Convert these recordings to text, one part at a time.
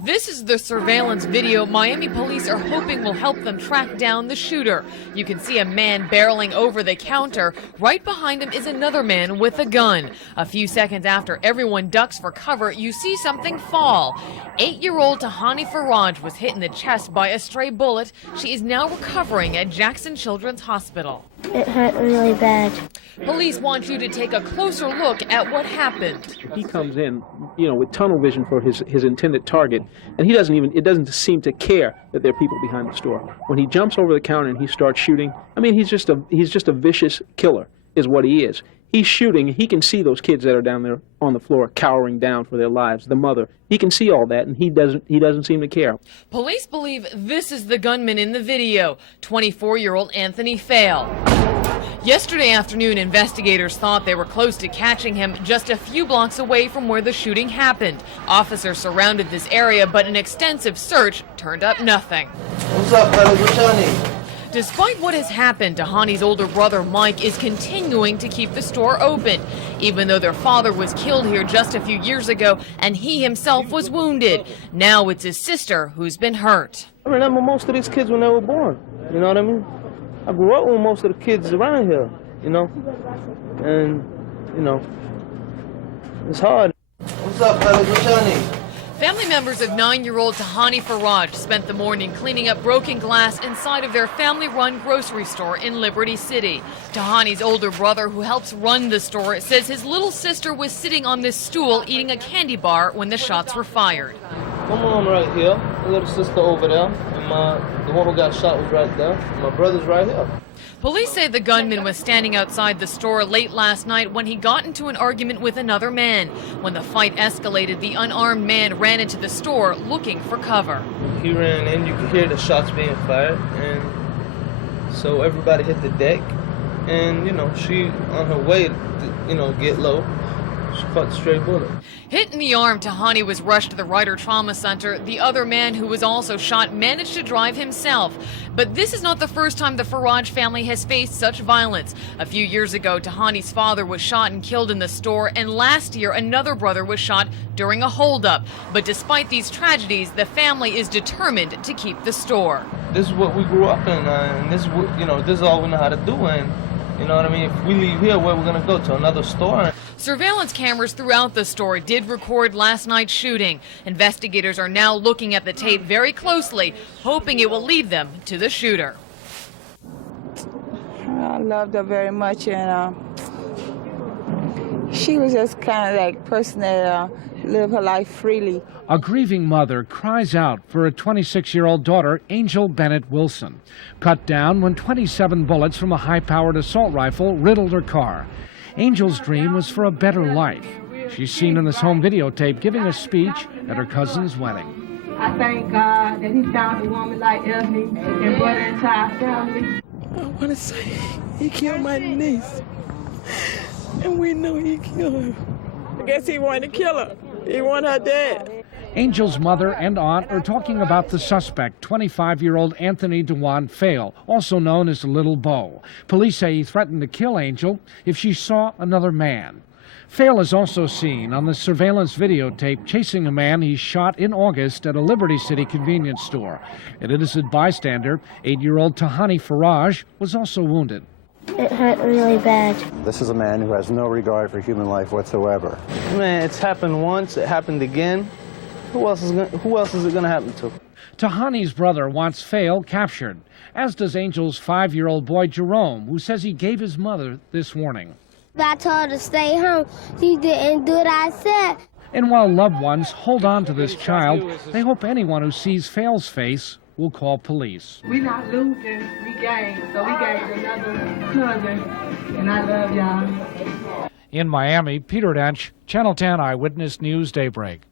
This is the surveillance video Miami police are hoping will help them track down the shooter. You can see a man barreling over the counter. Right behind him is another man with a gun. A few seconds after everyone ducks for cover, you see something fall. 8-year-old Tahani Farage was hit in the chest by a stray bullet. She is now recovering at Jackson Children's Hospital. It hurt really bad. Police want you to take a closer look at what happened. He comes in, with tunnel vision for his intended target, and it doesn't seem to care that there are people behind the store. When he jumps over the counter and he starts shooting, he's just a vicious killer, is what he is. He's shooting. He can see those kids that are down there on the floor cowering down for their lives, the mother. He can see all that, and he doesn't seem to care. Police believe this is the gunman in the video, 24-year-old Anthony Fail. Yesterday afternoon, investigators thought they were close to catching him just a few blocks away from where the shooting happened. Officers surrounded this area, but an extensive search turned up nothing. What's up, fellas? What's your name? Despite what has happened, Tahani's older brother Mike is continuing to keep the store open, even though their father was killed here just a few years ago and he himself was wounded. Now it's his sister who's been hurt. I remember most of these kids when they were born, you know what I mean? I grew up with most of the kids around here, and, it's hard. What's up, fellas? What's your name? Family members of 9-year-old Tahani Farage spent the morning cleaning up broken glass inside of their family-run grocery store in Liberty City. Tahani's older brother, who helps run the store, says his little sister was sitting on this stool eating a candy bar when the shots were fired. My mom right here, my little sister over there, and the one who got shot was right there. My brother's right here. Police say the gunman was standing outside the store late last night when he got into an argument with another man. When the fight escalated, the unarmed man ran into the store looking for cover. He ran in, you could hear the shots being fired, and so everybody hit the deck, and she on her way to get low. She caught the stray bullet. Hit in the arm, Tahani was rushed to the Ryder Trauma Center. The other man, who was also shot, managed to drive himself. But this is not the first time the Farage family has faced such violence. A few years ago, Tahani's father was shot and killed in the store, and last year another brother was shot during a holdup. But despite these tragedies, the family is determined to keep the store. This is what we grew up in, and this is what, this is all we know how to do. And you know what I mean? If we leave here, where we're gonna go? To another store? Surveillance cameras throughout the store did record last night's shooting. Investigators are now looking at the tape very closely, hoping it will lead them to the shooter. I loved her very much, and she was just kind of like a person that lived her life freely. A grieving mother cries out for a 26-year-old daughter, Angel Bennett Wilson, cut down when 27 bullets from a high-powered assault rifle riddled her car. Angel's dream was for a better life. She's seen in this home videotape giving a speech at her cousin's wedding. I thank God that he found a woman like Ebony and brought her into our family. I want to say he killed my niece, and we know he killed her. I guess he wanted to kill her. He wanted her dead. Angel's mother and aunt are talking about the suspect, 25-year-old Anthony Dewan Fail, also known as Little Bo. Police say he threatened to kill Angel if she saw another man. Fail is also seen on the surveillance videotape chasing a man he shot in August at a Liberty City convenience store. An innocent bystander, 8-year-old Tahani Farage, was also wounded. It hurt really bad. This is a man who has no regard for human life whatsoever. Man, it's happened once, it happened again. Who else is it going to happen to? Tahani's brother wants Fail captured, as does Angel's 5-year-old boy Jerome, who says he gave his mother this warning. I told her to stay home. She didn't do what I said. And while loved ones hold on to this child, they hope anyone who sees Fail's face will call police. We're not losing, we gained. So we gained another cousin, and I love y'all. In Miami, Peter Dench, Channel 10 Eyewitness News Daybreak.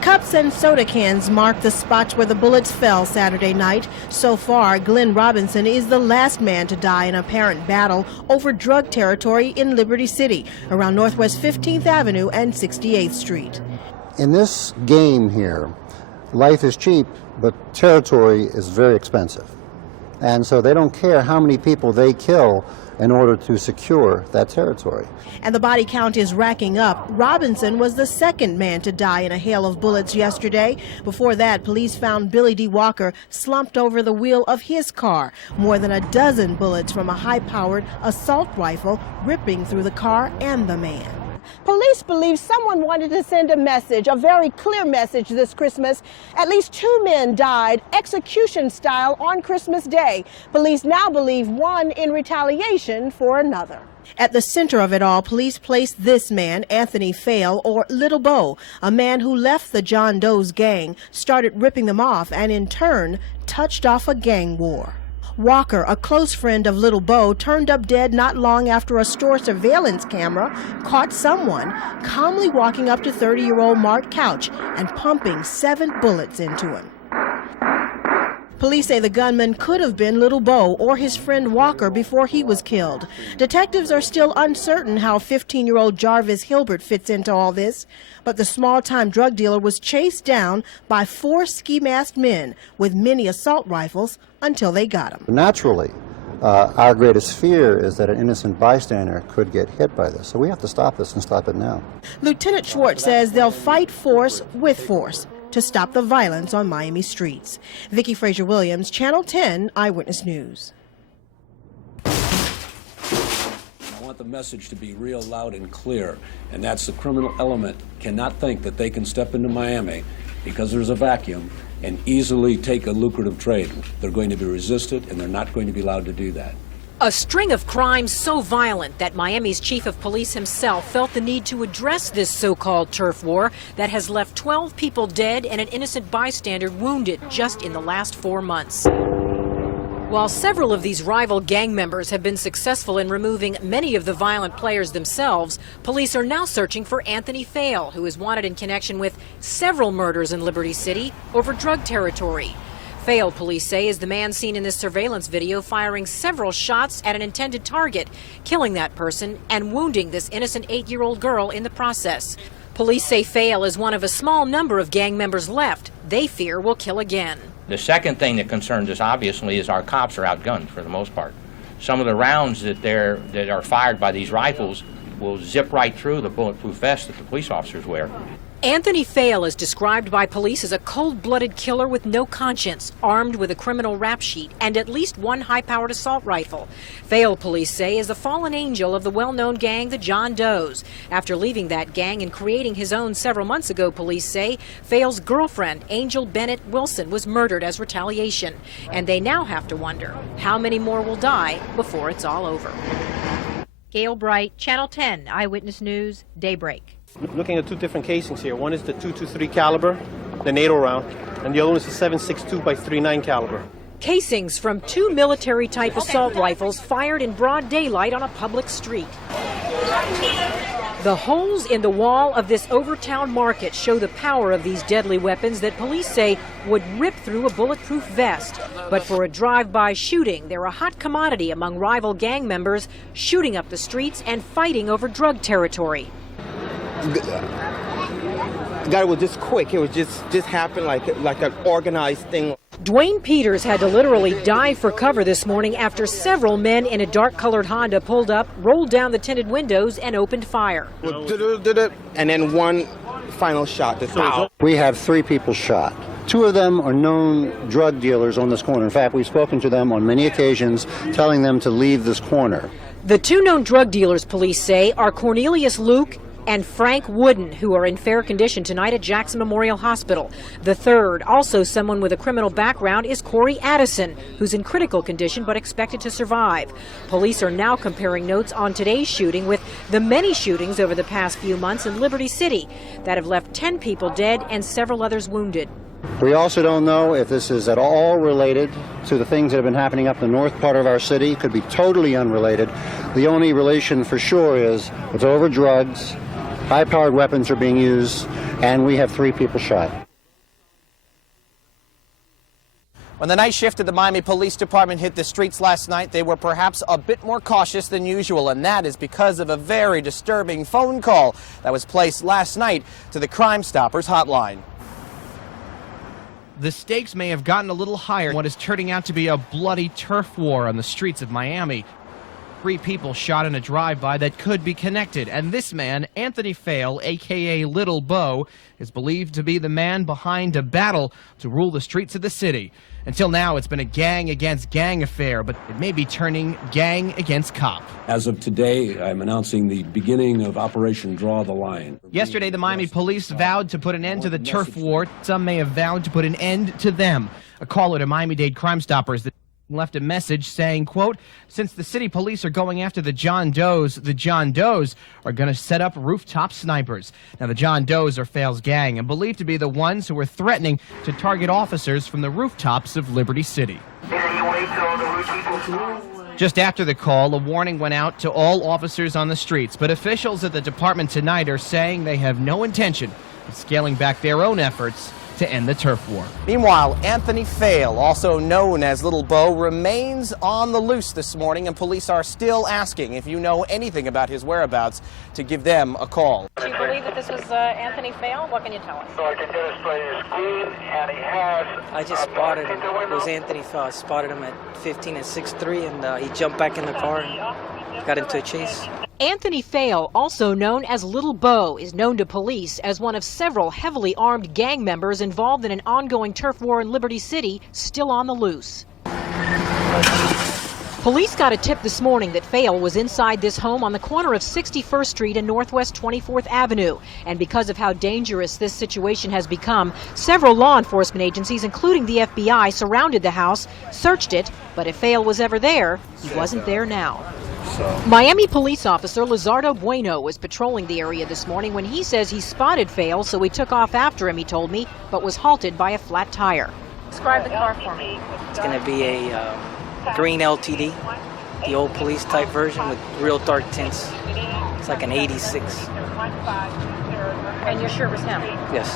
Cups and soda cans mark the spots where the bullets fell Saturday night. So far, Glenn Robinson is the last man to die in an apparent battle over drug territory in Liberty City, around Northwest 15th Avenue and 68th Street. In this game here, life is cheap, but territory is very expensive. And so they don't care how many people they kill in order to secure that territory. And the body count is racking up. Robinson was the second man to die in a hail of bullets yesterday. Before that, police found Billy D. Walker slumped over the wheel of his car. More than a dozen bullets from a high-powered assault rifle ripping through the car and the man. Police believe someone wanted to send a message, a very clear message this Christmas. At least 2 men died execution style on Christmas Day. Police now believe one in retaliation for another. At the center of it all, police placed this man, Anthony Fail, or Little Bo, a man who left the John Doe's gang, started ripping them off, and in turn touched off a gang war. Walker, a close friend of Little Bo, turned up dead not long after a store surveillance camera caught someone calmly walking up to 30-year-old Mark Couch and pumping 7 bullets into him. Police say the gunman could have been Little Bo or his friend Walker before he was killed. Detectives are still uncertain how 15-year-old Jarvis Hilbert fits into all this, but the small-time drug dealer was chased down by 4 ski-masked men with many assault rifles until they got him. Naturally, our greatest fear is that an innocent bystander could get hit by this, so we have to stop this and stop it now. Lieutenant Schwartz says they'll fight force with force to stop the violence on Miami streets. Vicki Fraser-Williams, Channel 10 Eyewitness News. I want the message to be real loud and clear, and that's the criminal element cannot think that they can step into Miami because there's a vacuum and easily take a lucrative trade. They're going to be resisted, and they're not going to be allowed to do that. A string of crimes so violent that Miami's chief of police himself felt the need to address this so-called turf war that has left 12 people dead and an innocent bystander wounded just in the last 4 months. While several of these rival gang members have been successful in removing many of the violent players themselves, police are now searching for Anthony Fail, who is wanted in connection with several murders in Liberty City over drug territory. Fail, police say, is the man seen in this surveillance video firing several shots at an intended target, killing that person and wounding this innocent 8-year-old girl in the process. Police say Fail is one of a small number of gang members left they fear will kill again. The second thing that concerns us, obviously, is our cops are outgunned for the most part. Some of the rounds that are fired by these rifles will zip right through the bulletproof vest that the police officers wear. Anthony Fail is described by police as a cold-blooded killer with no conscience, armed with a criminal rap sheet and at least 1 high-powered assault rifle. Fail, police say, is the fallen angel of the well-known gang, the John Does. After leaving that gang and creating his own several months ago, police say, Fail's girlfriend, Angel Bennett Wilson, was murdered as retaliation. And they now have to wonder how many more will die before it's all over. Gail Bright, Channel 10 Eyewitness News, Daybreak. Looking at 2 different casings here. One is the .223 caliber, the NATO round, and the other one is the 7.62 by 3.9 caliber. Casings from 2 military-type assault rifles fired in broad daylight on a public street. The holes in the wall of this Overtown market show the power of these deadly weapons that police say would rip through a bulletproof vest. But for a drive-by shooting, they're a hot commodity among rival gang members shooting up the streets and fighting over drug territory. God, it was just quick. It was just happened like an organized thing. Dwayne Peters had to literally dive for cover this morning after several men in a dark-colored Honda pulled up, rolled down the tinted windows, and opened fire. And then one final shot. We have 3 people shot. 2 of them are known drug dealers on this corner. In fact, we've spoken to them on many occasions, telling them to leave this corner. The 2 known drug dealers, police say, are Cornelius Luke and Frank Wooden, who are in fair condition tonight at Jackson Memorial Hospital. The third, also someone with a criminal background, is Corey Addison, who's in critical condition but expected to survive. Police are now comparing notes on today's shooting with the many shootings over the past few months in Liberty City that have left 10 people dead and several others wounded. We also don't know if this is at all related to the things that have been happening up the north part of our city. Could be totally unrelated. The only relation for sure is it's over drugs, high-powered weapons are being used, and we have 3 people shot. When the night shift at the Miami Police Department hit the streets last night, they were perhaps a bit more cautious than usual, and that is because of a very disturbing phone call that was placed last night to the Crime Stoppers hotline. The stakes may have gotten a little higher in what is turning out to be a bloody turf war on the streets of Miami. 3 people shot in a drive-by that could be connected, and this man, Anthony Fail, a.k.a. Little Bo, is believed to be the man behind a battle to rule the streets of the city. Until now, it's been a gang-against-gang affair, but it may be turning gang against cop. As of today, I'm announcing the beginning of Operation Draw the Line. Yesterday, the Miami police vowed to put an end to the turf war. Some may have vowed to put an end to them. A caller to Miami-Dade Crime Stoppers that left a message saying, quote, since the city police are going after the John Does are going to set up rooftop snipers. Now, the John Does are Fail's gang and believed to be the ones who were threatening to target officers from the rooftops of Liberty City. Just after the call, a warning went out to all officers on the streets, but officials at the department tonight are saying they have no intention of scaling back their own efforts to end the turf war. Meanwhile, Anthony Fail, also known as Little Bo, remains on the loose this morning, and police are still asking if you know anything about his whereabouts to give them a call. Do you believe that this was Anthony Fail? What can you tell us? So I can demonstrate his green, and he has... I just spotted him. It was Anthony Fail. I spotted him at 15 and 6'3", and he jumped back in the car and got into a chase. Anthony Fail, also known as Little Bo, is known to police as one of several heavily armed gang members involved in an ongoing turf war in Liberty City, still on the loose. Police got a tip this morning that Fail was inside this home on the corner of 61st Street and Northwest 24th Avenue. And because of how dangerous this situation has become, several law enforcement agencies, including the FBI, surrounded the house, searched it, but if Fail was ever there, he wasn't there now. Miami police officer Lizardo Bueno was patrolling the area this morning when he says he spotted Fail, so he took off after him, he told me, but was halted by a flat tire. Describe the car for me. It's going to be a green LTD, the old police type version with real dark tints. It's like an 86. And you're sure it was him? Yes.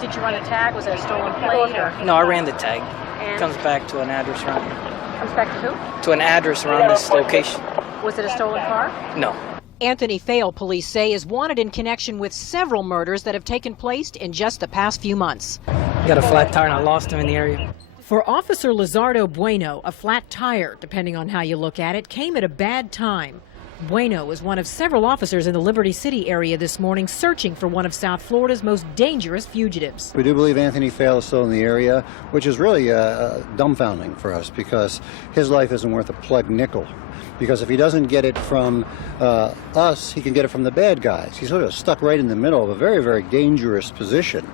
Did you run a tag? Was it a stolen plate? Or? No, I ran the tag. It comes back to an address around here. Comes back to who? To an address around this location. Was it a stolen car? No. Anthony Fail, police say, is wanted in connection with several murders that have taken place in just the past few months. Got a flat tire and I lost him in the area. For Officer Lizardo Bueno, a flat tire, depending on how you look at it, came at a bad time. Bueno was one of several officers in the Liberty City area this morning searching for one of South Florida's most dangerous fugitives. We do believe Anthony Fail is still in the area, which is really dumbfounding for us because his life isn't worth a plug nickel. Because if he doesn't get it from us, he can get it from the bad guys. He's sort of stuck right in the middle of a very, very dangerous position.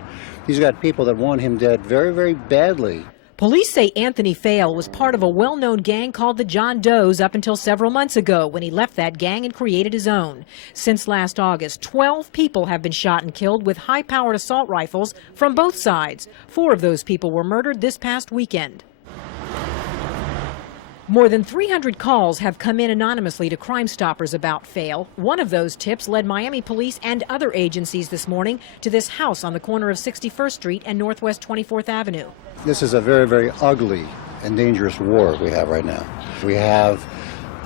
He's got people that want him dead very, very badly. Police say Anthony Fail was part of a well-known gang called the John Does up until several months ago when he left that gang and created his own. Since last August, 12 people have been shot and killed with high-powered assault rifles from both sides. 4 of those people were murdered this past weekend. More than 300 calls have come in anonymously to Crime Stoppers about Fail. One of those tips led Miami police and other agencies this morning to this house on the corner of 61st Street and Northwest 24th Avenue. This is a very, very ugly and dangerous war we have right now. We have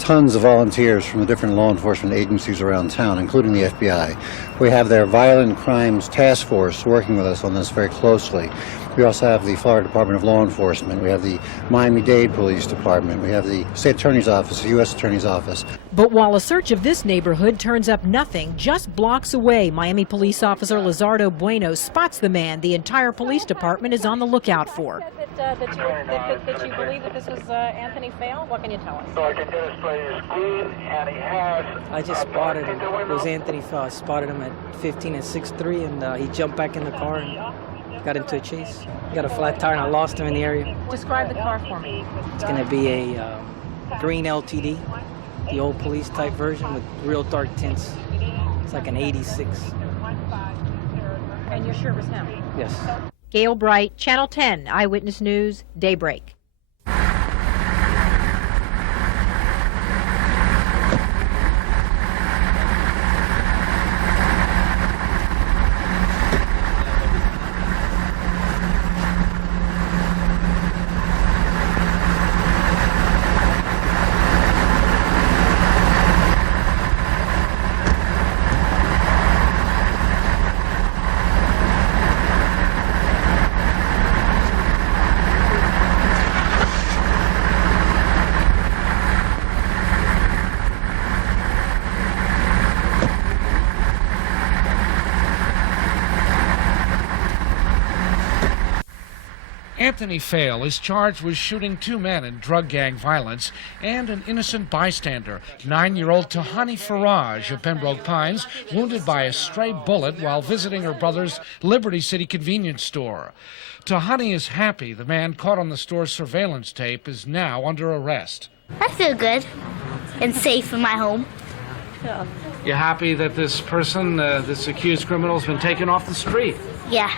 tons of volunteers from the different law enforcement agencies around town, including the FBI. We have their Violent Crimes Task Force working with us on this very closely. We also have the Florida Department of Law Enforcement. We have the Miami-Dade Police Department. We have the State Attorney's Office, the U.S. Attorney's Office. But while a search of this neighborhood turns up nothing, just blocks away, Miami police officer Lizardo Bueno spots the man the entire police department is on the lookout for. That you believe that this was Anthony Fail? What can you tell us? So I can demonstrate his green, and he has... I just spotted him. It was Anthony Fail. I spotted him at 15 and 6'3", and he jumped back in the car and got into a chase. Got a flat tire and I lost him in the area. Describe the car for me. It's going to be a green LTD, the old police type version with real dark tints. It's like an 86. And you're sure it was him? Yes. Gail Bright, Channel 10, Eyewitness News, Daybreak. Anthony Fail is charged with shooting 2 men in drug gang violence and an innocent bystander, 9-year-old Tahani Farage of Pembroke Pines, wounded by a stray bullet while visiting her brother's Liberty City convenience store. Tahani is happy the man caught on the store's surveillance tape is now under arrest. I feel good and safe in my home. You're happy that this person, this accused criminal, has been taken off the street? Yeah.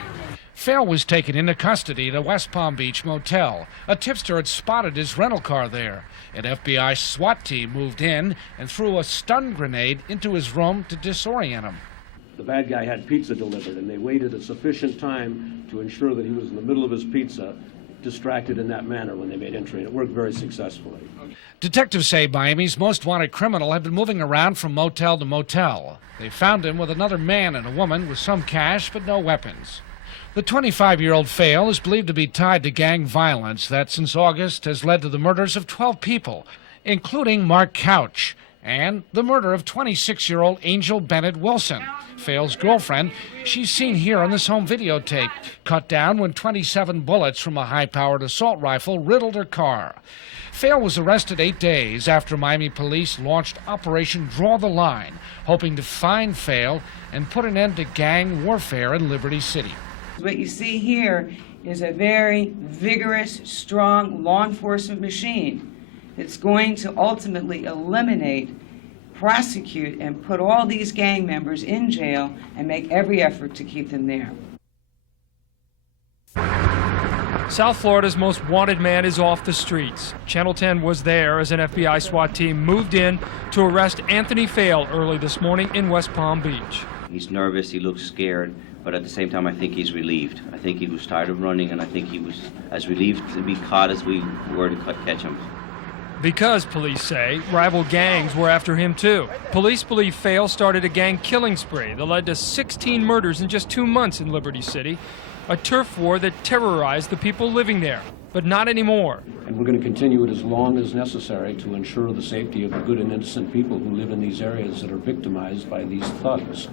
Fail was taken into custody at a West Palm Beach motel. A tipster had spotted his rental car there. An FBI SWAT team moved in and threw a stun grenade into his room to disorient him. The bad guy had pizza delivered, and they waited a sufficient time to ensure that he was in the middle of his pizza, distracted in that manner when they made entry, and it worked very successfully. Detectives say Miami's most wanted criminal had been moving around from motel to motel. They found him with another man and a woman with some cash but no weapons. The 25-year-old Fail is believed to be tied to gang violence that since August has led to the murders of 12 people, including Mark Couch, and the murder of 26-year-old Angel Bennett Wolfson, Fail's girlfriend. She's seen here on this home videotape, cut down when 27 bullets from a high-powered assault rifle riddled her car. Fail was arrested 8 days after Miami police launched Operation Draw the Line, hoping to find Fail and put an end to gang warfare in Liberty City. What you see here is a very vigorous, strong law enforcement machine that's going to ultimately eliminate, prosecute, and put all these gang members in jail and make every effort to keep them there. South Florida's most wanted man is off the streets. Channel 10 was there as an FBI SWAT team moved in to arrest Anthony Fail early this morning in West Palm Beach. He's nervous, he looks scared, but at the same time I think he's relieved. I think he was tired of running, and I think he was as relieved to be caught as we were to catch him. Because, police say, rival gangs were after him too. Police believe Fail started a gang killing spree that led to 16 murders in just 2 months in Liberty City, a turf war that terrorized the people living there. But not anymore. And we're going to continue it as long as necessary to ensure the safety of the good and innocent people who live in these areas that are victimized by these thugs.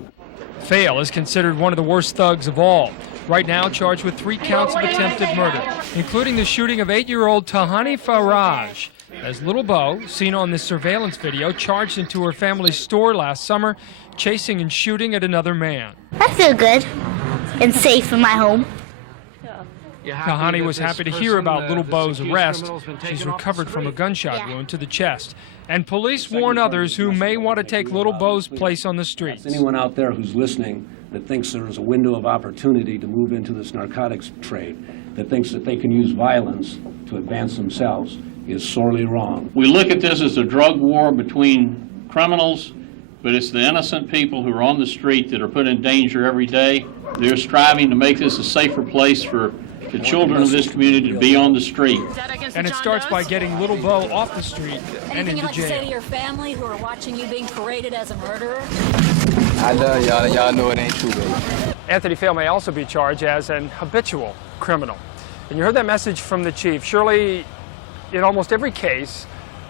Fail is considered one of the worst thugs of all. Right now charged with 3 counts of attempted murder, including the shooting of 8-year-old Tahani Farage. As Little Bo, seen on this surveillance video, charged into her family's store last summer, chasing and shooting at another man. I feel good and safe in my home. Tahani was happy to hear about Little Bo's arrest. She's recovered from a gunshot wound to the chest. And police warn others who may want to take Little Bo's place on the streets. Anyone out there who's listening that thinks there is a window of opportunity to move into this narcotics trade, that thinks that they can use violence to advance themselves, is sorely wrong. We look at this as a drug war between criminals, but it's the innocent people who are on the street that are put in danger every day. They're striving to make this a safer place for the children of this community to be on the street. And it starts by getting Little Bo off the street and into Anything you'd like to say to jail. your family who are watching you being paraded as a murderer? I love y'all. Y'all know it ain't true, baby. Anthony Fail may also be charged as an habitual criminal. And you heard that message from the chief. Surely, in almost every case,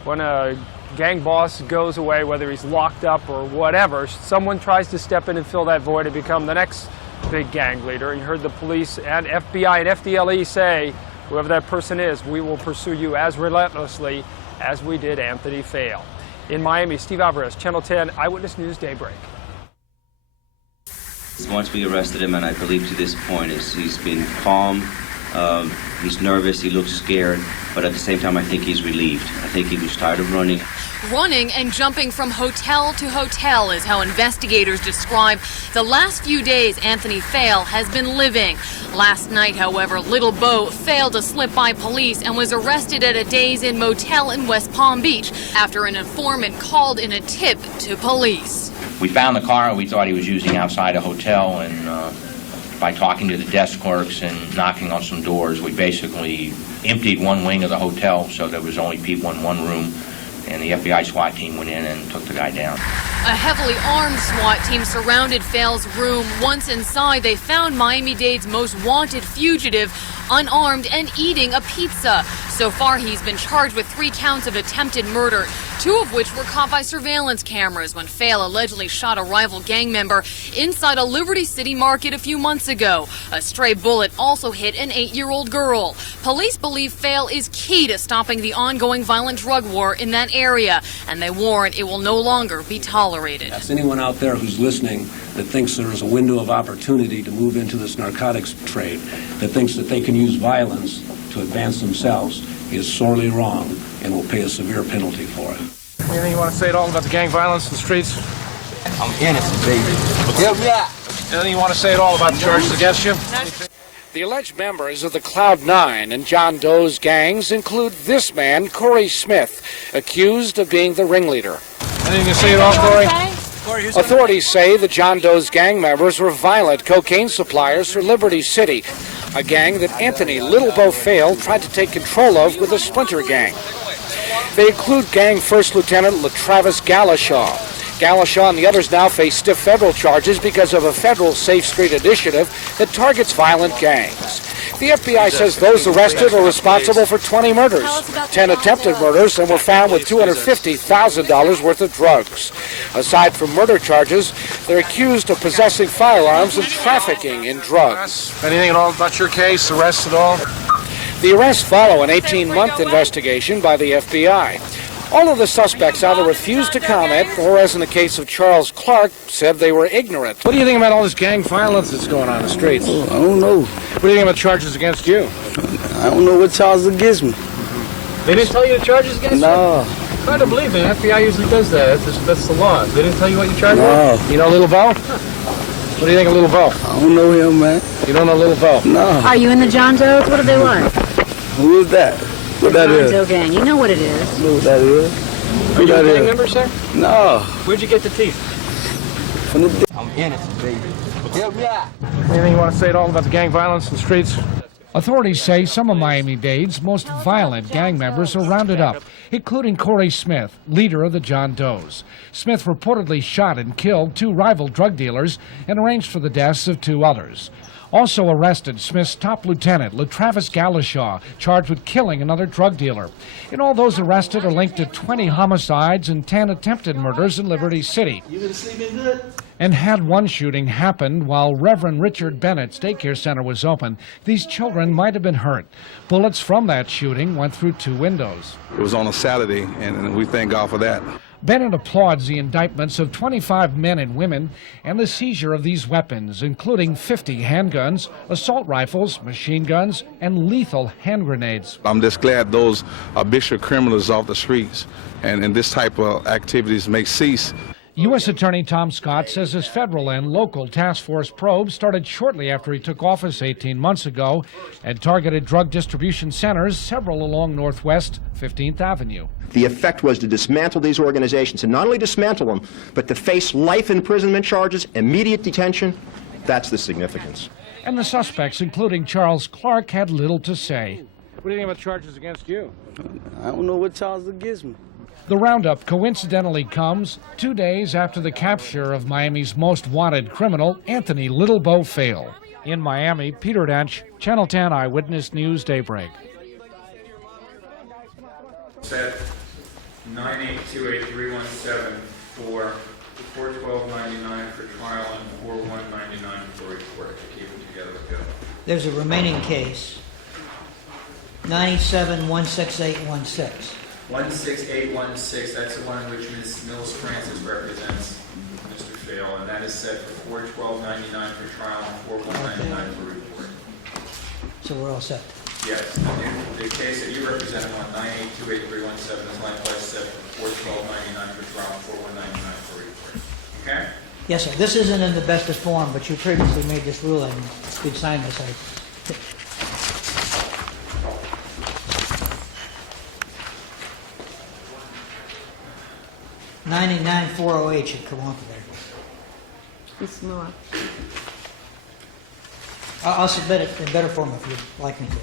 when a gang boss goes away, whether he's locked up or whatever, someone tries to step in and fill that void and become the next big gang leader. And you heard the police and FBI and FDLE say, whoever that person is, we will pursue you as relentlessly as we did Anthony Fail. In Miami, Steve Alvarez, Channel 10 Eyewitness News Daybreak. Once we arrested him, and I believe to this point, he's been calm, he's nervous, he looks scared, but at the same time I think he's relieved. I think he was tired of running. Running and jumping from hotel to hotel is how investigators describe the last few days Anthony Fail has been living. Last night, however, Little Bo failed to slip by police and was arrested at a Days Inn motel in West Palm Beach after an informant called in a tip to police. We found the car we thought he was using outside a hotel, and by talking to the desk clerks and knocking on some doors, we basically emptied one wing of the hotel so there was only people in one room, and the FBI SWAT team went in and took the guy down. A heavily armed SWAT team surrounded Fail's room. Once inside, they found Miami-Dade's most wanted fugitive, unarmed and eating a pizza. So far, he's been charged with 3 counts of attempted murder, 2 of which were caught by surveillance cameras when Fail allegedly shot a rival gang member inside a Liberty City market a few months ago. A stray bullet also hit an 8-year-old girl. Police believe Fail is key to stopping the ongoing violent drug war in that area, and they warn it will no longer be tolerated. That's anyone out there who's listening that thinks there is a window of opportunity to move into this narcotics trade, that thinks that they can use violence to advance themselves, is sorely wrong and will pay a severe penalty for it. Anything you want to say at all about the gang violence in the streets? I'm innocent, baby. Help me out. Anything you want to say at all about the charges against you? The alleged members of the Cloud 9 and John Doe's gangs include this man, Corey Smith, accused of being the ringleader. Anything to say at all, Corey? Authorities say the John Doe's gang members were violent cocaine suppliers for Liberty City, a gang that Anthony Littlebow Fail tried to take control of with a splinter gang. They include gang First Lieutenant LaTravis Galashaw. Galashaw and the others now face stiff federal charges because of a federal Safe Street initiative that targets violent gangs. The FBI says those arrested are responsible for 20 murders, 10 attempted murders, and were found with $250,000 worth of drugs. Aside from murder charges, they're accused of possessing firearms and trafficking in drugs. Anything at all about your case, arrests at all? The arrests follow an 18-month investigation by the FBI. All of the suspects either refused to comment or, as in the case of Charles Clark, said they were ignorant. What do you think about all this gang violence that's going on in the streets? Oh, I don't know. What do you think about charges against you? I don't know what charges against me. They didn't tell you the charges against you? No. Hard to believe the FBI usually does that. That's the law. They didn't tell you what you charged No. with? You know Little Bo? What do you think of Little Bo? I don't know him, man. You don't know Little Bo? No. Are you in the John Does? What do they want? Who is that? What that John is? Doe gang. You know what it is. I know what that is. Are you a gang member, sir? No. Where'd you get the teeth? I'm innocent, baby. Help me out. Anything you want to say at all about the gang violence in the streets? Authorities say some of Miami-Dade's most violent gang members are rounded up, including Corey Smith, leader of the John Does. Smith reportedly shot and killed 2 rival drug dealers and arranged for the deaths of 2 others. Also arrested, Smith's top lieutenant, LaTravis Galashaw, charged with killing another drug dealer. And all those arrested are linked to 20 homicides and 10 attempted murders in Liberty City. You been sleeping good? And had one shooting happened while Reverend Richard Bennett's daycare center was open, these children might have been hurt. Bullets from that shooting went through 2 windows. It was on a Saturday, and we thank God for that. Bennett applauds the indictments of 25 men and women and the seizure of these weapons, including 50 handguns, assault rifles, machine guns, and lethal hand grenades. I'm just glad those habitual criminals off the streets, and this type of activities may cease. U.S. Attorney Tom Scott says his federal and local task force probe started shortly after he took office 18 months ago and targeted drug distribution centers, several along Northwest 15th Avenue. The effect was to dismantle these organizations, and not only dismantle them, but to face life imprisonment charges, immediate detention. That's the significance. And the suspects, including Charles Clark, had little to say. What do you think about charges against you? I don't know what charges against me. The roundup coincidentally comes 2 days after the capture of Miami's most wanted criminal, Anthony Littlebow Fail. In Miami, Peter Dench, Channel 10 Eyewitness News Daybreak. Set 9828317 for 412.99 for trial and 41.99 for report. To keep them together, go. There's a remaining case, 9716816. 16816, that's the one in which Ms. Mills Francis represents Mr. Fail, and that is set for 412.99 for trial and 41.99 for report. So we're all set. Yes, the case that you represent on 9828317 is likewise set for 412.99 for trial and 41.99 for report. Okay? Yes, sir. This isn't in the bestest form, but you previously made this ruling. You'd sign this. 99408 should come off of there. It's more. I'll submit it in better form if you'd like me to.